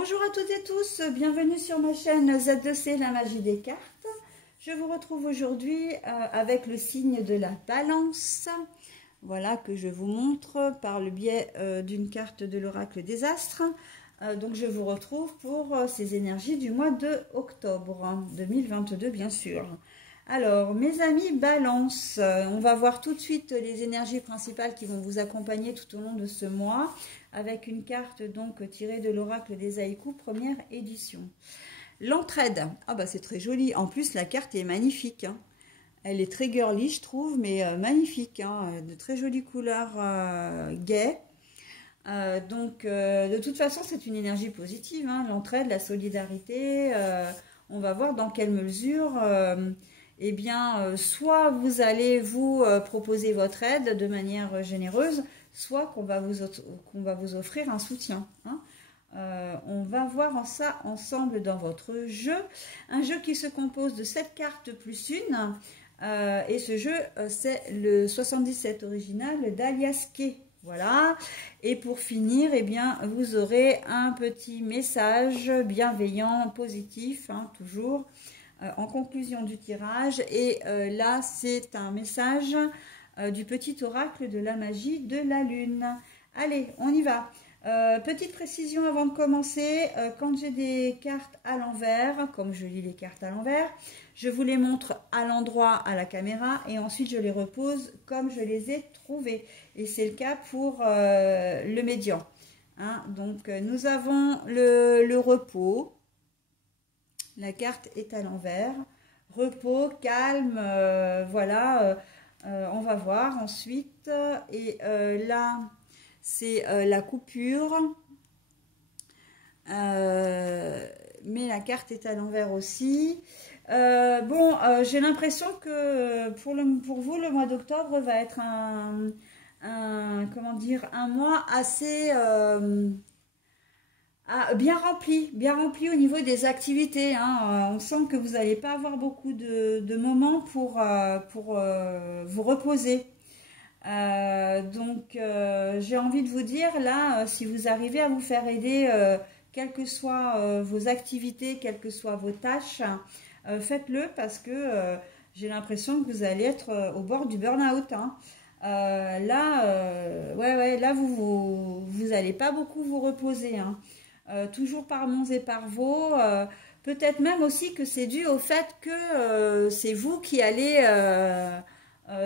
Bonjour à toutes et tous, bienvenue sur ma chaîne Z2C, la magie des cartes. Je vous retrouve aujourd'hui avec le signe de la balance. Voilà que je vous montre par le biais d'une carte de l'oracle des astres. Donc je vous retrouve pour ces énergies du mois de octobre 2022 bien sûr. Alors mes amis balance, on va voir tout de suite les énergies principales qui vont vous accompagner tout au long de ce mois avec une carte donc tirée de l'oracle des haïkus première édition. L'entraide, ah bah c'est très joli, en plus la carte est magnifique, hein. Elle est très girly je trouve mais magnifique, hein. De très jolies couleurs gaies. De toute façon c'est une énergie positive, hein. L'entraide, la solidarité, on va voir dans quelle mesure eh bien, soit vous allez vous proposer votre aide de manière généreuse, soit qu'on va vous offrir un soutien, hein. On va voir ça ensemble dans votre jeu, un jeu qui se compose de 7 cartes plus une, et ce jeu c'est le 77 original d'Alias Kay. Voilà, et pour finir, eh bien, vous aurez un petit message bienveillant, positif, hein, toujours, en conclusion du tirage. Et là, c'est un message du petit oracle de la magie de la lune. Allez, on y va. Petite précision avant de commencer, quand j'ai des cartes à l'envers, comme je lis les cartes à l'envers, je vous les montre à l'endroit à la caméra et ensuite je les repose comme je les ai trouvées. Et c'est le cas pour le médian, hein. Donc nous avons le repos, la carte est à l'envers, repos, calme, voilà, on va voir ensuite. Et là, c'est la coupure, mais la carte est à l'envers aussi. J'ai l'impression que pour vous, le mois d'octobre va être comment dire, un mois assez bien rempli au niveau des activités, hein. On sent que vous n'allez pas avoir beaucoup de moments pour vous reposer. J'ai envie de vous dire là, si vous arrivez à vous faire aider, quelles que soient vos activités, quelles que soient vos tâches, faites-le parce que j'ai l'impression que vous allez être au bord du burn-out, hein. Là vous allez pas beaucoup vous reposer, hein. Toujours par monts et par vaux, peut-être même aussi que c'est dû au fait que c'est vous qui allez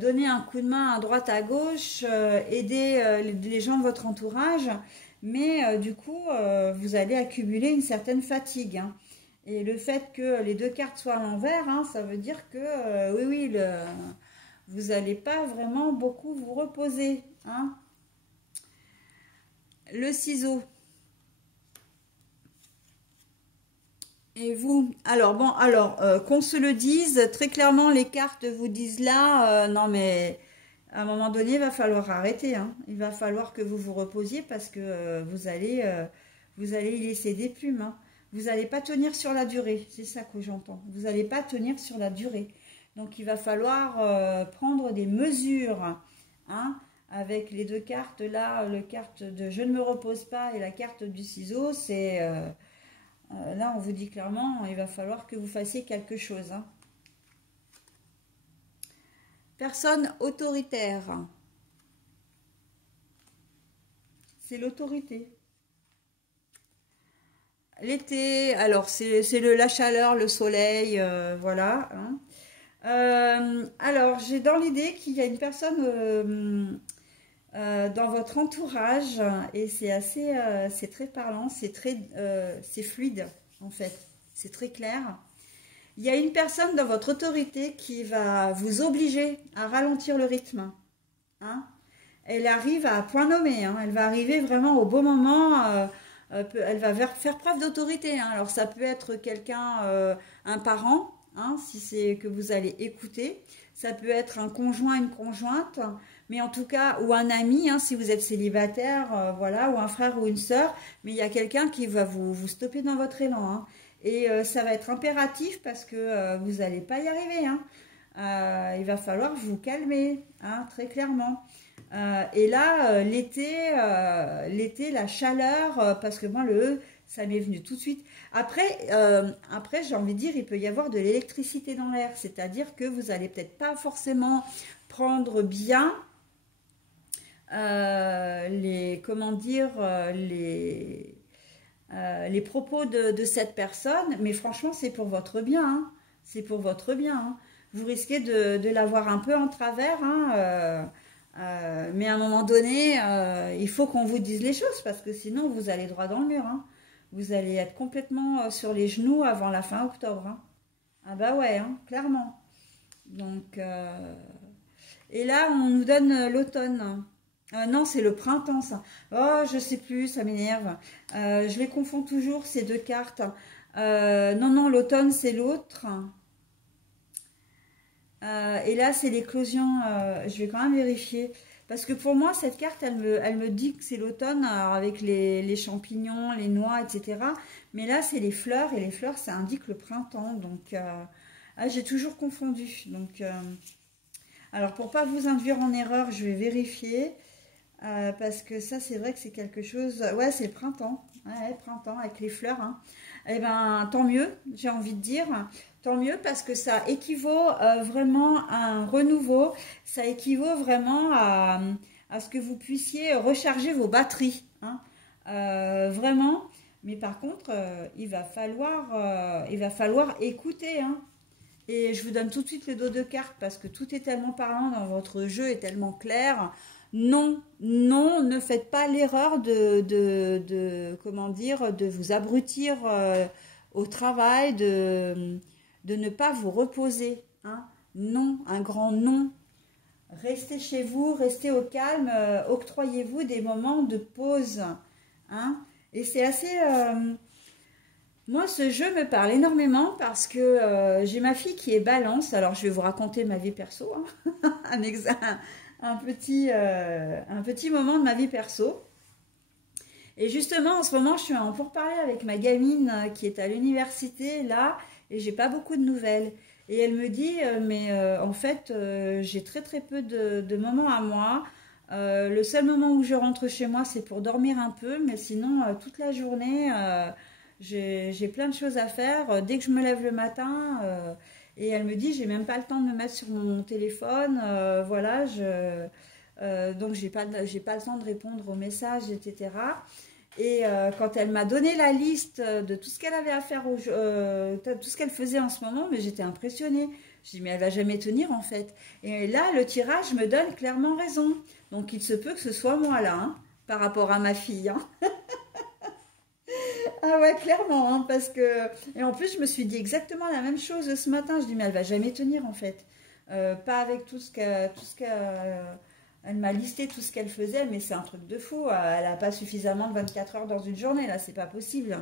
donner un coup de main à droite à gauche, aider les gens de votre entourage, mais du coup vous allez accumuler une certaine fatigue, hein. Et le fait que les deux cartes soient à l'envers, hein, ça veut dire que vous n'allez pas vraiment beaucoup vous reposer, hein. Le ciseau. Et vous, alors qu'on se le dise, très clairement les cartes vous disent là, non mais à un moment donné il va falloir arrêter, hein. Il va falloir que vous vous reposiez parce que vous allez y laisser des plumes, hein. Vous n'allez pas tenir sur la durée, c'est ça que j'entends, vous n'allez pas tenir sur la durée. Donc il va falloir prendre des mesures, hein, avec les deux cartes là, la carte de je ne me repose pas et la carte du ciseau, c'est... là, on vous dit clairement, il va falloir que vous fassiez quelque chose, hein. Personne autoritaire. C'est l'autorité. L'été, alors c'est la chaleur, le soleil, voilà, hein. Alors, j'ai dans l'idée qu'il y a une personne dans votre entourage et c'est assez, c'est très parlant, c'est fluide en fait, c'est très clair. Il y a une personne dans votre autorité qui va vous obliger à ralentir le rythme, hein. Elle arrive à point nommé, hein. Elle va arriver vraiment au bon moment. Elle va faire preuve d'autorité, hein. Alors ça peut être quelqu'un, un parent, hein, si c'est que vous allez écouter. Ça peut être un conjoint, une conjointe, mais en tout cas, ou un ami, hein, si vous êtes célibataire, voilà, ou un frère ou une sœur. Mais il y a quelqu'un qui va vous stopper dans votre élan, hein. Et ça va être impératif parce que vous n'allez pas y arriver, hein. Il va falloir vous calmer, hein, très clairement. Et là, l'été, la chaleur, parce que moi, le E, ça m'est venu tout de suite. Après, j'ai envie de dire, il peut y avoir de l'électricité dans l'air, c'est-à-dire que vous n'allez peut-être pas forcément prendre bien comment dire, les propos de cette personne, mais franchement, c'est pour votre bien, hein. C'est pour votre bien, hein. Vous risquez de l'avoir un peu en travers, hein, mais à un moment donné, il faut qu'on vous dise les choses, parce que sinon, vous allez droit dans le mur, hein. Vous allez être complètement sur les genoux avant la fin octobre, hein. Ah bah ouais, hein, clairement. Donc, et là, on nous donne l'automne. Non, c'est le printemps, ça. Oh, je sais plus, ça m'énerve. Je les confonds toujours, ces deux cartes. Non, non, l'automne, c'est l'autre. Et là, c'est l'éclosion. Je vais quand même vérifier. Parce que pour moi, cette carte, elle me dit que c'est l'automne, avec les champignons, les noix, etc. Mais là, c'est les fleurs. Et les fleurs, ça indique le printemps. Donc, j'ai toujours confondu. Donc, alors, pour pas vous induire en erreur, je vais vérifier. Parce que ça, c'est vrai que c'est quelque chose... Ouais, c'est le printemps. Ouais, printemps avec les fleurs, hein. Eh ben, tant mieux, j'ai envie de dire. Tant mieux parce que ça équivaut vraiment à un renouveau. Ça équivaut vraiment à ce que vous puissiez recharger vos batteries, hein. Vraiment. Mais par contre, il va falloir écouter, hein. Et je vous donne tout de suite le dos de cartes parce que tout est tellement parlant dans votre jeu et tellement clair. Non, non, ne faites pas l'erreur comment dire, de vous abrutir au travail, de ne pas vous reposer, hein. Non, un grand non. Restez chez vous, restez au calme, octroyez-vous des moments de pause, hein. Et c'est assez... moi, ce jeu me parle énormément parce que j'ai ma fille qui est balance. Alors, je vais vous raconter ma vie perso, hein. un petit moment de ma vie perso. Et justement, en ce moment, je suis en pourparlers avec ma gamine qui est à l'université, là, et j'ai pas beaucoup de nouvelles. Et elle me dit, en fait, j'ai très très peu de moments à moi. Le seul moment où je rentre chez moi, c'est pour dormir un peu, mais sinon, toute la journée, j'ai plein de choses à faire. Dès que je me lève le matin, et elle me dit, j'ai même pas le temps de me mettre sur mon téléphone, voilà, donc j'ai pas le temps de répondre aux messages, etc. Et quand elle m'a donné la liste de tout ce qu'elle avait à faire, tout ce qu'elle faisait en ce moment, mais j'étais impressionnée. Je dis, mais elle va jamais tenir en fait. Et là, le tirage me donne clairement raison. Donc il se peut que ce soit moi là, hein, par rapport à ma fille, hein. Ah ouais, clairement, hein, parce que... Et en plus, je me suis dit exactement la même chose ce matin. Je dis, mais elle va jamais tenir, en fait. Pas avec tout ce elle m'a listé tout ce qu'elle faisait, mais c'est un truc de fou. Elle n'a pas suffisamment de 24 heures dans une journée, là, c'est pas possible.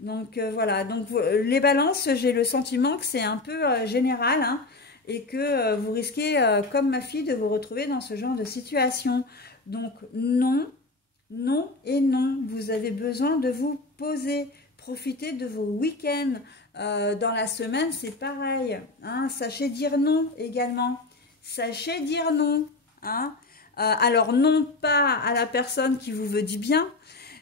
Donc, voilà. Donc, les balances, j'ai le sentiment que c'est un peu général, hein, et que vous risquez, comme ma fille, de vous retrouver dans ce genre de situation. Donc, non... Non et non, vous avez besoin de vous poser, profiter de vos week-ends. Dans la semaine, c'est pareil, hein. Sachez dire non également. Sachez dire non, hein. Alors non pas à la personne qui vous veut du bien,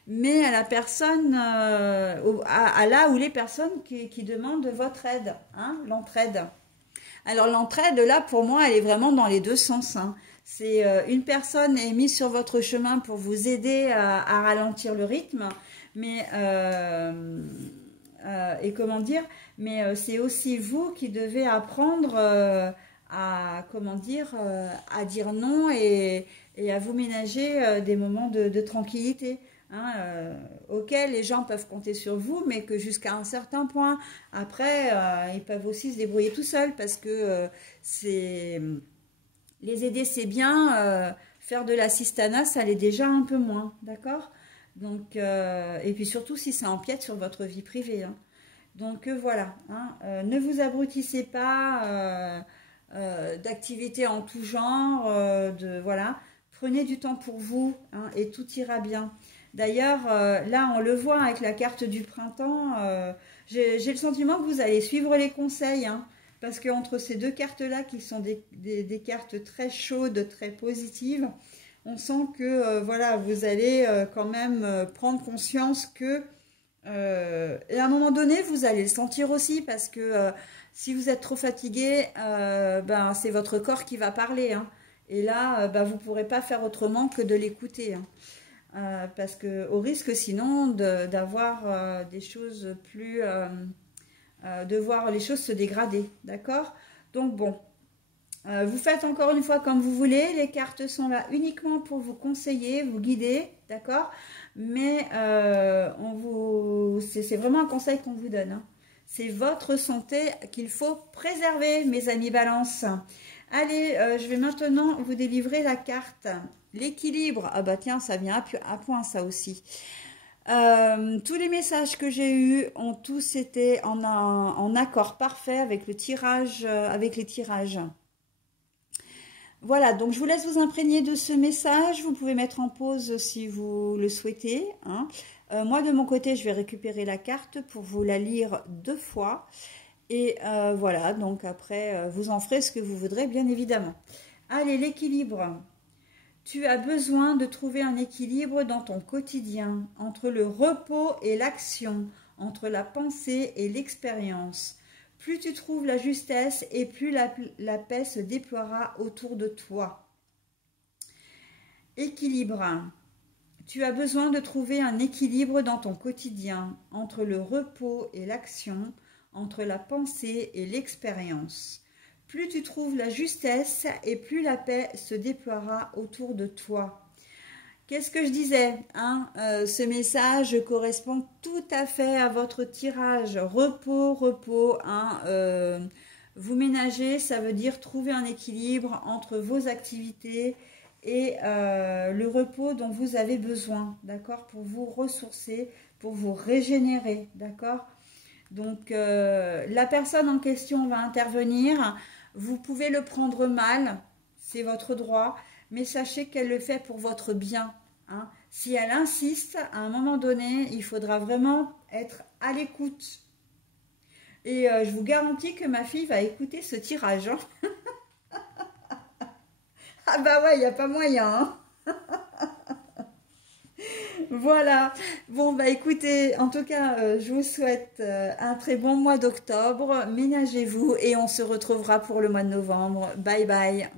mais à la personne, à là où les personnes qui demandent votre aide, hein, l'entraide. Alors l'entraide, là, pour moi, elle est vraiment dans les deux sens, hein. C'est une personne est mise sur votre chemin pour vous aider à ralentir le rythme, mais et comment dire, mais c'est aussi vous qui devez apprendre à comment dire, à dire non et à vous ménager des moments de tranquillité, hein, auxquels les gens peuvent compter sur vous, mais que jusqu'à un certain point. Après, ils peuvent aussi se débrouiller tout seuls parce que c'est... Les aider, c'est bien. Faire de l'assistanat, ça l'est déjà un peu moins. D'accord? Donc, et puis surtout si ça empiète sur votre vie privée, hein. Donc, voilà. Hein, ne vous abrutissez pas d'activités en tout genre. Voilà. Prenez du temps pour vous, hein, et tout ira bien. D'ailleurs, là, on le voit avec la carte du printemps. J'ai le sentiment que vous allez suivre les conseils, hein. Parce qu'entre ces deux cartes-là, qui sont des cartes très chaudes, très positives, On sent que voilà, vous allez quand même prendre conscience que et à un moment donné, vous allez le sentir aussi parce que si vous êtes trop fatigué, ben, c'est votre corps qui va parler. Hein. Et là, ben, vous ne pourrez pas faire autrement que de l'écouter. Hein. Parce que au risque sinon d'avoir des choses plus... de voir les choses se dégrader. D'accord? Donc bon, vous faites encore une fois comme vous voulez. Les cartes sont là uniquement pour vous conseiller, vous guider. D'accord? Mais c'est vraiment un conseil qu'on vous donne. Hein. C'est votre santé qu'il faut préserver, mes amis Balance. Allez, je vais maintenant vous délivrer la carte. L'équilibre. Ah bah tiens, ça vient à point ça aussi. Tous les messages que j'ai eus ont tous été en accord parfait avec le tirage, avec les tirages. Voilà, donc je vous laisse vous imprégner de ce message. Vous pouvez mettre en pause si vous le souhaitez. Hein. Moi, de mon côté, je vais récupérer la carte pour vous la lire 2 fois. Et voilà, donc après, vous en ferez ce que vous voudrez, bien évidemment. Allez, l'équilibre. Tu as besoin de trouver un équilibre dans ton quotidien, entre le repos et l'action, entre la pensée et l'expérience. Plus tu trouves la justesse et plus la paix se déploiera autour de toi. Équilibre. Tu as besoin de trouver un équilibre dans ton quotidien, entre le repos et l'action, entre la pensée et l'expérience. Plus tu trouves la justesse et plus la paix se déploiera autour de toi. Qu'est-ce que je disais hein ce message correspond tout à fait à votre tirage. Repos, repos. Hein, vous ménager, ça veut dire trouver un équilibre entre vos activités et le repos dont vous avez besoin, d'accord, pour vous ressourcer, pour vous régénérer, d'accord. Donc, la personne en question va intervenir. Vous pouvez le prendre mal, c'est votre droit, mais sachez qu'elle le fait pour votre bien. Hein. Si elle insiste, à un moment donné, il faudra vraiment être à l'écoute. Et je vous garantis que ma fille va écouter ce tirage. Hein. Ah bah ouais, il n'y a pas moyen. Hein. Voilà, bon bah écoutez, en tout cas, je vous souhaite un très bon mois d'octobre, ménagez-vous et on se retrouvera pour le mois de novembre. Bye bye.